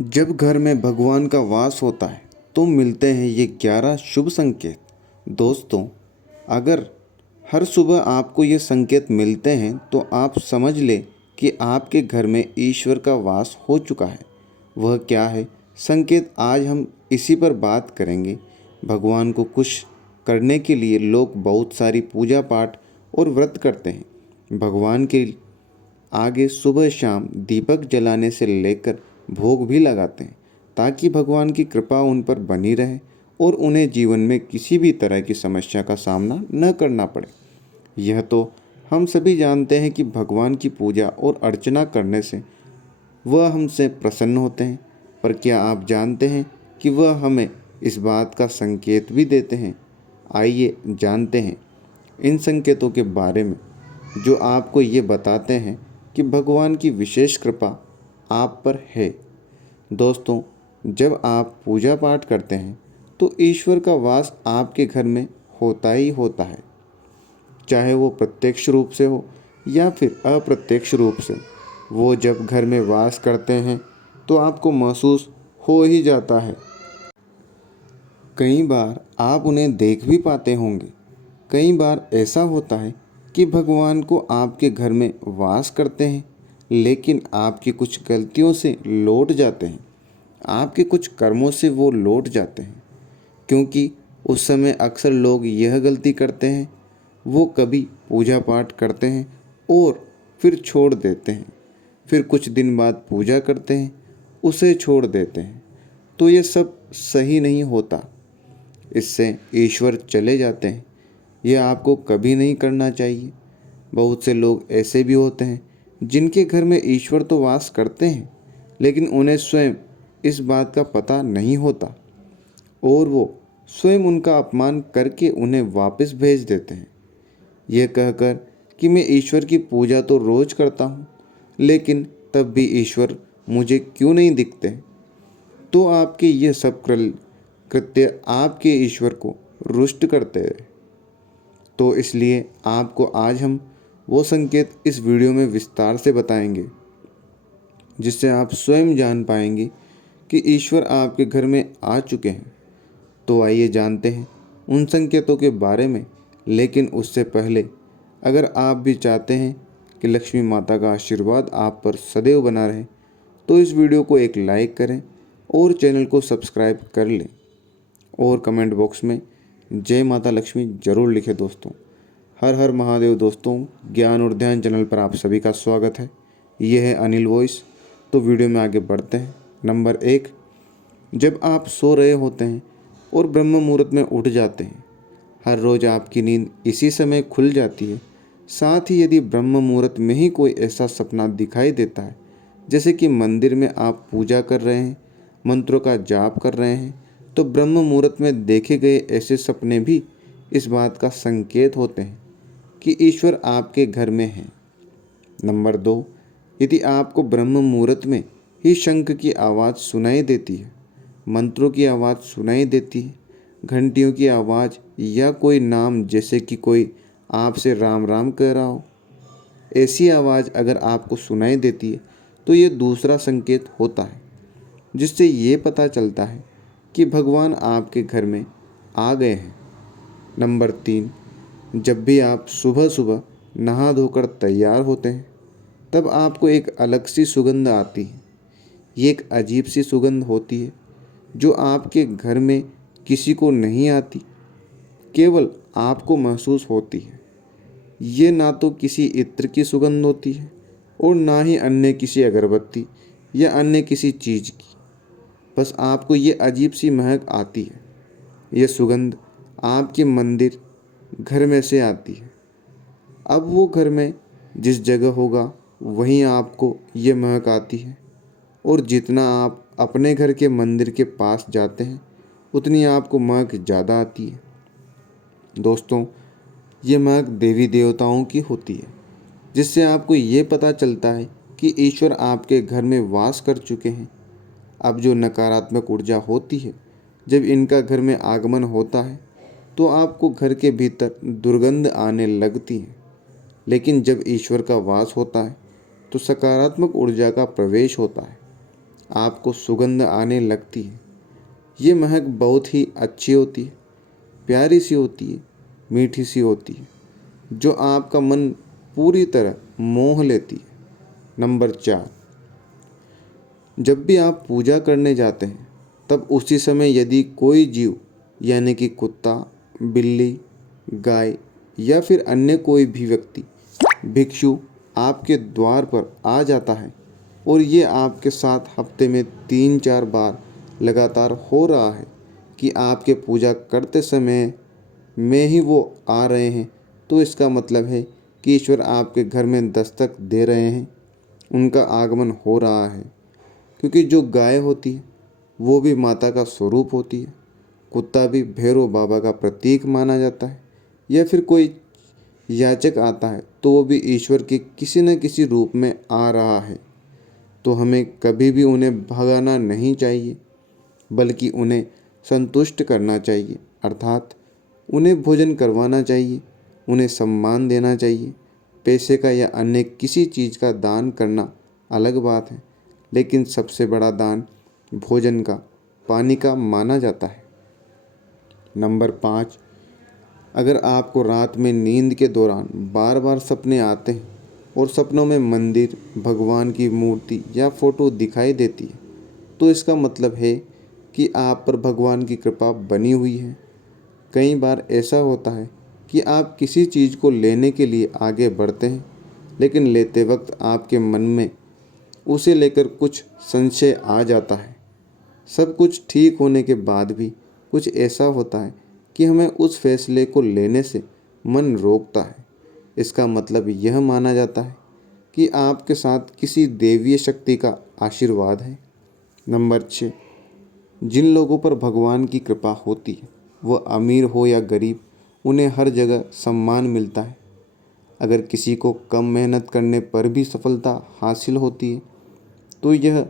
जब घर में भगवान का वास होता है तो मिलते हैं ये 11 शुभ संकेत। दोस्तों, अगर हर सुबह आपको ये संकेत मिलते हैं तो आप समझ लें कि आपके घर में ईश्वर का वास हो चुका है। वह क्या है संकेत, आज हम इसी पर बात करेंगे। भगवान को खुश करने के लिए लोग बहुत सारी पूजा पाठ और व्रत करते हैं। भगवान के आगे सुबह शाम दीपक जलाने से लेकर भोग भी लगाते हैं ताकि भगवान की कृपा उन पर बनी रहे और उन्हें जीवन में किसी भी तरह की समस्या का सामना न करना पड़े। यह तो हम सभी जानते हैं कि भगवान की पूजा और अर्चना करने से वह हमसे प्रसन्न होते हैं, पर क्या आप जानते हैं कि वह हमें इस बात का संकेत भी देते हैं? आइए जानते हैं इन संकेतों के बारे में जो आपको ये बताते हैं कि भगवान की विशेष कृपा आप पर है। दोस्तों, जब आप पूजा पाठ करते हैं तो ईश्वर का वास आपके घर में होता ही होता है, चाहे वो प्रत्यक्ष रूप से हो या फिर अप्रत्यक्ष रूप से। वो जब घर में वास करते हैं तो आपको महसूस हो ही जाता है। कई बार आप उन्हें देख भी पाते होंगे। कई बार ऐसा होता है कि भगवान को आपके घर में वास करते हैं, लेकिन आपकी कुछ गलतियों से लौट जाते हैं। आपके कुछ कर्मों से वो लौट जाते हैं, क्योंकि उस समय अक्सर लोग यह गलती करते हैं, वो कभी पूजा पाठ करते हैं और फिर छोड़ देते हैं, फिर कुछ दिन बाद पूजा करते हैं, उसे छोड़ देते हैं। तो ये सब सही नहीं होता, इससे ईश्वर चले जाते हैं। यह आपको कभी नहीं करना चाहिए। बहुत से लोग ऐसे भी होते हैं जिनके घर में ईश्वर तो वास करते हैं, लेकिन उन्हें स्वयं इस बात का पता नहीं होता और वो स्वयं उनका अपमान करके उन्हें वापस भेज देते हैं, यह कहकर कि मैं ईश्वर की पूजा तो रोज करता हूँ, लेकिन तब भी ईश्वर मुझे क्यों नहीं दिखते। तो आपके ये सब कृत्य आपके ईश्वर को रुष्ट करते हैं। तो इसलिए आपको आज हम वो संकेत इस वीडियो में विस्तार से बताएंगे, जिससे आप स्वयं जान पाएंगे कि ईश्वर आपके घर में आ चुके हैं। तो आइए जानते हैं उन संकेतों के बारे में। लेकिन उससे पहले, अगर आप भी चाहते हैं कि लक्ष्मी माता का आशीर्वाद आप पर सदैव बना रहे, तो इस वीडियो को एक लाइक करें और चैनल को सब्सक्राइब कर लें और कमेंट बॉक्स में जय माता लक्ष्मी जरूर लिखें। दोस्तों, हर हर महादेव। दोस्तों, ज्ञान और ध्यान चैनल पर आप सभी का स्वागत है। यह है अनिल वॉइस। तो वीडियो में आगे बढ़ते हैं। नंबर 1, जब आप सो रहे होते हैं और ब्रह्म मुहूर्त में उठ जाते हैं। हर रोज़ आपकी नींद इसी समय खुल जाती है। साथ ही यदि ब्रह्म मुहूर्त में ही कोई ऐसा सपना दिखाई देता है, जैसे कि मंदिर में आप पूजा कर रहे हैं, मंत्रों का जाप कर रहे हैं, तो ब्रह्म मुहूर्त में देखे गए ऐसे सपने भी इस बात का संकेत होते हैं कि ईश्वर आपके घर में है। नंबर 2, यदि आपको ब्रह्म मुहूर्त में ही शंख की आवाज़ सुनाई देती है, मंत्रों की आवाज़ सुनाई देती है, घंटियों की आवाज़ या कोई नाम जैसे कि कोई आपसे राम राम कह रहा हो, ऐसी आवाज़ अगर आपको सुनाई देती है तो ये दूसरा संकेत होता है, जिससे ये पता चलता है कि भगवान आपके घर में आ गए हैं। नंबर 3, जब भी आप सुबह सुबह नहा धोकर तैयार होते हैं, तब आपको एक अलग सी सुगंध आती है। ये एक अजीब सी सुगंध होती है जो आपके घर में किसी को नहीं आती, केवल आपको महसूस होती है। ये ना तो किसी इत्र की सुगंध होती है और ना ही अन्य किसी अगरबत्ती या अन्य किसी चीज़ की। बस आपको ये अजीब सी महक आती है। ये सुगंध आपके मंदिर घर में से आती है। अब वो घर में जिस जगह होगा वहीं आपको ये महक आती है, और जितना आप अपने घर के मंदिर के पास जाते हैं उतनी आपको महक ज़्यादा आती है। दोस्तों, ये महक देवी देवताओं की होती है, जिससे आपको ये पता चलता है कि ईश्वर आपके घर में वास कर चुके हैं। अब जो नकारात्मक ऊर्जा होती है, जब इनका घर में आगमन होता है तो आपको घर के भीतर दुर्गंध आने लगती है। लेकिन जब ईश्वर का वास होता है तो सकारात्मक ऊर्जा का प्रवेश होता है। आपको सुगंध आने लगती है। ये महक बहुत ही अच्छी होती है, प्यारी सी होती है, मीठी सी होती है, जो आपका मन पूरी तरह मोह लेती है। नंबर 4, जब भी आप पूजा करने जाते हैं तब उसी समय यदि कोई जीव यानी कि कुत्ता, बिल्ली, गाय या फिर अन्य कोई भी व्यक्ति, भिक्षु आपके द्वार पर आ जाता है और ये आपके साथ हफ्ते में 3-4 बार लगातार हो रहा है कि आपके पूजा करते समय में ही वो आ रहे हैं, तो इसका मतलब है कि ईश्वर आपके घर में दस्तक दे रहे हैं, उनका आगमन हो रहा है। क्योंकि जो गाय होती है वो भी माता का स्वरूप होती है, कुत्ता भी भैरव बाबा का प्रतीक माना जाता है, या फिर कोई याचक आता है तो वो भी ईश्वर के किसी न किसी रूप में आ रहा है। तो हमें कभी भी उन्हें भगाना नहीं चाहिए, बल्कि उन्हें संतुष्ट करना चाहिए, अर्थात उन्हें भोजन करवाना चाहिए, उन्हें सम्मान देना चाहिए। पैसे का या अन्य किसी चीज़ का दान करना अलग बात है, लेकिन सबसे बड़ा दान भोजन का, पानी का माना जाता है। नंबर 5, अगर आपको रात में नींद के दौरान बार बार सपने आते हैं और सपनों में मंदिर, भगवान की मूर्ति या फोटो दिखाई देती है, तो इसका मतलब है कि आप पर भगवान की कृपा बनी हुई है। कई बार ऐसा होता है कि आप किसी चीज़ को लेने के लिए आगे बढ़ते हैं, लेकिन लेते वक्त आपके मन में उसे लेकर कुछ संशय आ जाता है। सब कुछ ठीक होने के बाद भी कुछ ऐसा होता है कि हमें उस फैसले को लेने से मन रोकता है। इसका मतलब यह माना जाता है कि आपके साथ किसी देवीय शक्ति का आशीर्वाद है। नंबर 6, जिन लोगों पर भगवान की कृपा होती है, वह अमीर हो या गरीब, उन्हें हर जगह सम्मान मिलता है। अगर किसी को कम मेहनत करने पर भी सफलता हासिल होती है, तो यह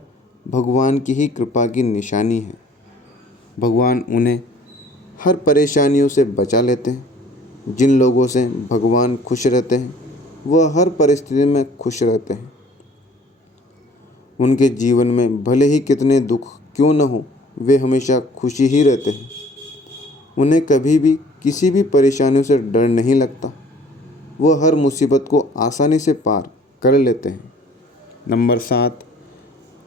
भगवान की ही कृपा की निशानी है। भगवान उन्हें हर परेशानियों से बचा लेते हैं। जिन लोगों से भगवान खुश रहते हैं, वह हर परिस्थिति में खुश रहते हैं। उनके जीवन में भले ही कितने दुख क्यों न हो, वे हमेशा खुशी ही रहते हैं। उन्हें कभी भी किसी भी परेशानियों से डर नहीं लगता। वह हर मुसीबत को आसानी से पार कर लेते हैं। नंबर 7,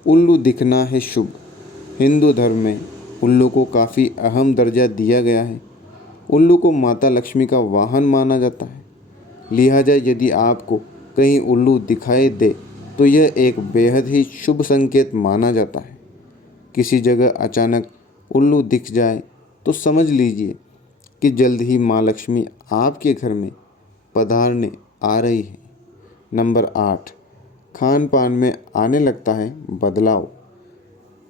उल्लू दिखना है शुभ। हिंदू धर्म में उल्लू को काफ़ी अहम दर्जा दिया गया है। उल्लू को माता लक्ष्मी का वाहन माना जाता है। लिहाजा यदि आपको कहीं उल्लू दिखाई दे तो यह एक बेहद ही शुभ संकेत माना जाता है। किसी जगह अचानक उल्लू दिख जाए तो समझ लीजिए कि जल्द ही माँ लक्ष्मी आपके घर में पधारने आ रही है। नंबर 8, खान पान में आने लगता है बदलाव।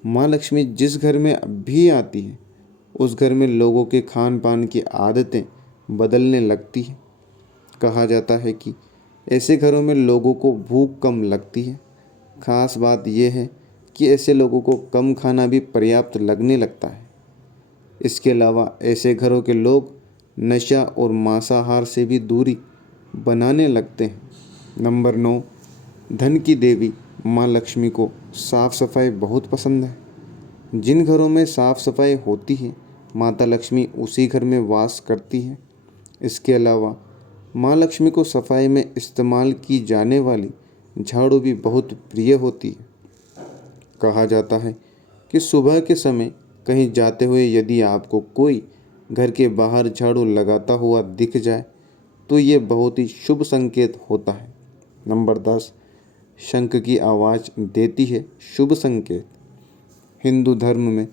माँ लक्ष्मी जिस घर में भी आती है, उस घर में लोगों के खान पान की आदतें बदलने लगती हैं। कहा जाता है कि ऐसे घरों में लोगों को भूख कम लगती है। खास बात यह है कि ऐसे लोगों को कम खाना भी पर्याप्त लगने लगता है। इसके अलावा ऐसे घरों के लोग नशा और मांसाहार से भी दूरी बनाने लगते हैं। नंबर 9, धन की देवी माँ लक्ष्मी को साफ सफाई बहुत पसंद है। जिन घरों में साफ सफाई होती है, माता लक्ष्मी उसी घर में वास करती है। इसके अलावा माँ लक्ष्मी को सफाई में इस्तेमाल की जाने वाली झाड़ू भी बहुत प्रिय होती है। कहा जाता है कि सुबह के समय कहीं जाते हुए यदि आपको कोई घर के बाहर झाड़ू लगाता हुआ दिख जाए तो ये बहुत ही शुभ संकेत होता है। नंबर 10, शंख की आवाज़ देती है शुभ संकेत। हिंदू धर्म में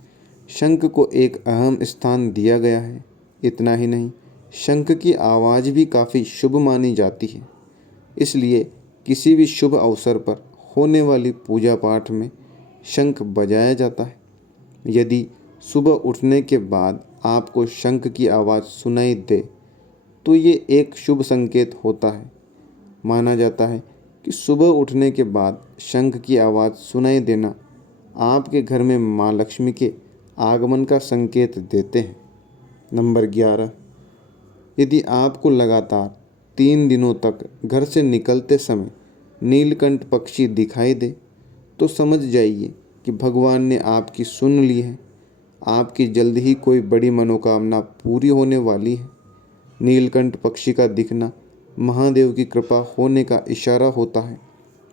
शंख को एक अहम स्थान दिया गया है। इतना ही नहीं, शंख की आवाज़ भी काफ़ी शुभ मानी जाती है। इसलिए किसी भी शुभ अवसर पर होने वाली पूजा पाठ में शंख बजाया जाता है। यदि सुबह उठने के बाद आपको शंख की आवाज़ सुनाई दे तो ये एक शुभ संकेत होता है। माना जाता है कि सुबह उठने के बाद शंख की आवाज़ सुनाई देना आपके घर में माँ लक्ष्मी के आगमन का संकेत देते हैं। नंबर 11, यदि आपको लगातार 3 दिनों तक घर से निकलते समय नीलकंठ पक्षी दिखाई दे तो समझ जाइए कि कि भगवान ने आपकी सुन ली है। आपकी जल्द ही कोई बड़ी मनोकामना पूरी होने वाली है। नीलकंठ पक्षी का दिखना महादेव की कृपा होने का इशारा होता है।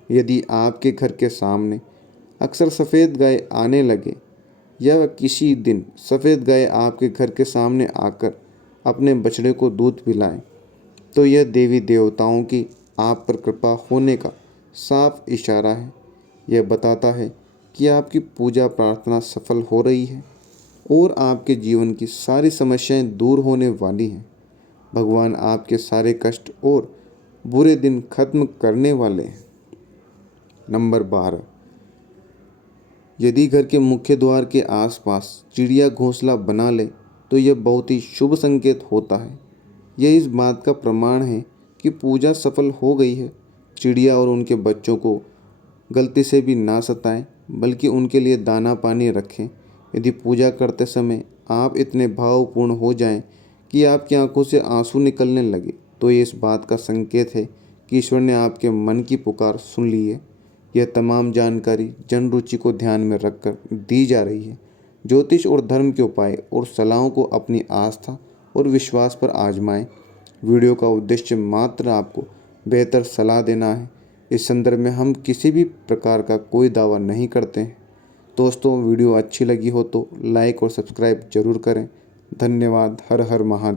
यदि आपके घर के सामने अक्सर सफ़ेद गाय आने लगे या किसी दिन सफ़ेद गाय आपके घर के सामने आकर अपने बछड़े को दूध पिलाएं, तो यह देवी देवताओं की आप पर कृपा होने का साफ इशारा है। यह बताता है कि आपकी पूजा प्रार्थना सफल हो रही है और आपके जीवन की सारी समस्याएं दूर होने वाली हैं। भगवान आपके सारे कष्ट और बुरे दिन खत्म करने वाले हैं। नंबर 12, यदि घर के मुख्य द्वार के आसपास चिड़िया घोंसला बना ले तो यह बहुत ही शुभ संकेत होता है। यह इस बात का प्रमाण है कि पूजा सफल हो गई है। चिड़िया और उनके बच्चों को गलती से भी ना सताएं, बल्कि उनके लिए दाना पानी रखें। यदि पूजा करते समय आप इतने भावपूर्ण हो जाएं कि आपकी आंखों से आंसू निकलने लगे, तो ये इस बात का संकेत है कि ईश्वर ने आपके मन की पुकार सुन ली है। यह तमाम जानकारी जन रुचि को ध्यान में रखकर दी जा रही है। ज्योतिष और धर्म के उपाय और सलाहों को अपनी आस्था और विश्वास पर आजमाएं। वीडियो का उद्देश्य मात्र आपको बेहतर सलाह देना है। इस संदर्भ में हम किसी भी प्रकार का कोई दावा नहीं करते हैं। दोस्तों, वीडियो अच्छी लगी हो तो लाइक और सब्सक्राइब जरूर करें। धन्यवाद। हर हर महादेव।